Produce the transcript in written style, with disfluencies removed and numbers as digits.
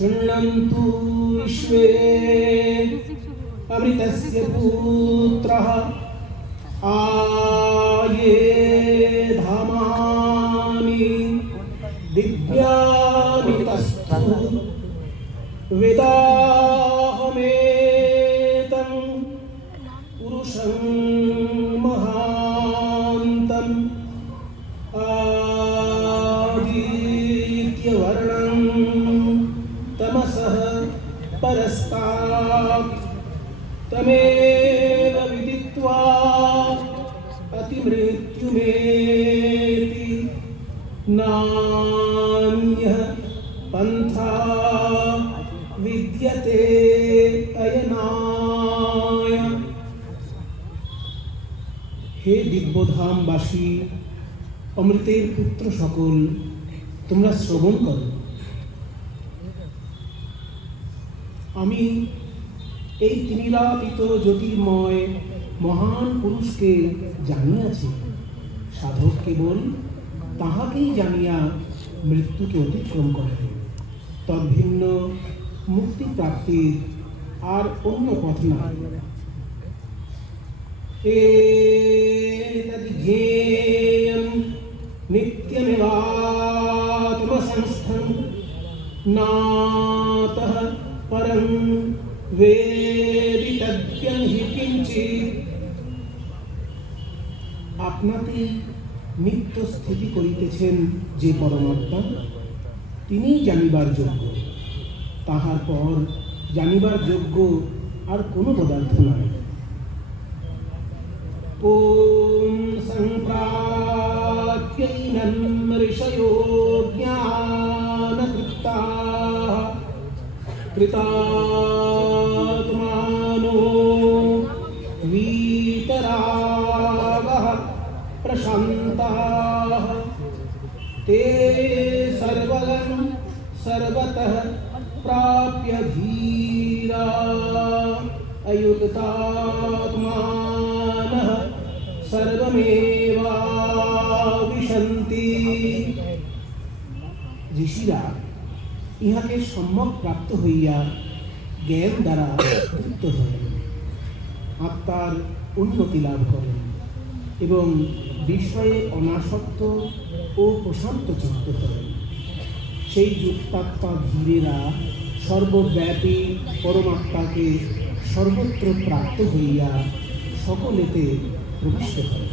शृण्वन्तु विश्वे अमृतस्य पुत्रः आये धामानि दिव्यामृतस्तु वेदाहमेतं पुरुषं महान्तम् आदित्यवर्णं तमसः परस्तात् तमेव विदित्वा अतिमृत्युमेति नान्यः पन्था विद्यते अयनाय। हे दिव्यधामবাসী অমৃতের পুত্র সকল, তোমরা শ্রবণ করো। আমি এই ত্রিলাপিত জ্যোতির্ময় মহান পুরুষকে জানিয়াছি। সাধক কেবল তাহাকেই জানিয়া মৃত্যুকে অতিক্রম করে। তদ্ভিন্ন মুক্তি প্রাপ্তির আর অন্য পথ নাই। এতদ্জ্ঞেয়ং নিত্যমেবাত্মসংস্থং নাতঃ পরং वेदितव्यं हि किञ्चित्। আপনাকে নিত্য স্থিতি করিতেছেন যে পরমাত্মা, তিনিই জানিবার যোগ্য। তাহার পর জানিবার যোগ্য আর কোনো পদার্থ নাই। ওম সম্প্রাপ্ত্যৈनं ঋষयो জ্ঞানতৃপ্তাঃ कृतात्मानो वीतरागः प्रशान्ताः ते सर्वं सर्वतः प्राप्य धीरा अयुक्तात्मानः सर्वमेवाविशन्ति। ঋষিরা ইহাকে সম্যক প্রাপ্ত হইয়া জ্ঞান দ্বারা তৃপ্ত হন, আত্মার উন্নতি লাভ করেন এবং বিষয়ে অনাসক্ত ও প্রশান্ত চিত্ত করেন। সেই যুক্তাত্মা ধীরেরা সর্বব্যাপী পরমাত্মাকে সর্বত্র প্রাপ্ত হইয়া সকলেতে প্রবিষ্ট করেন।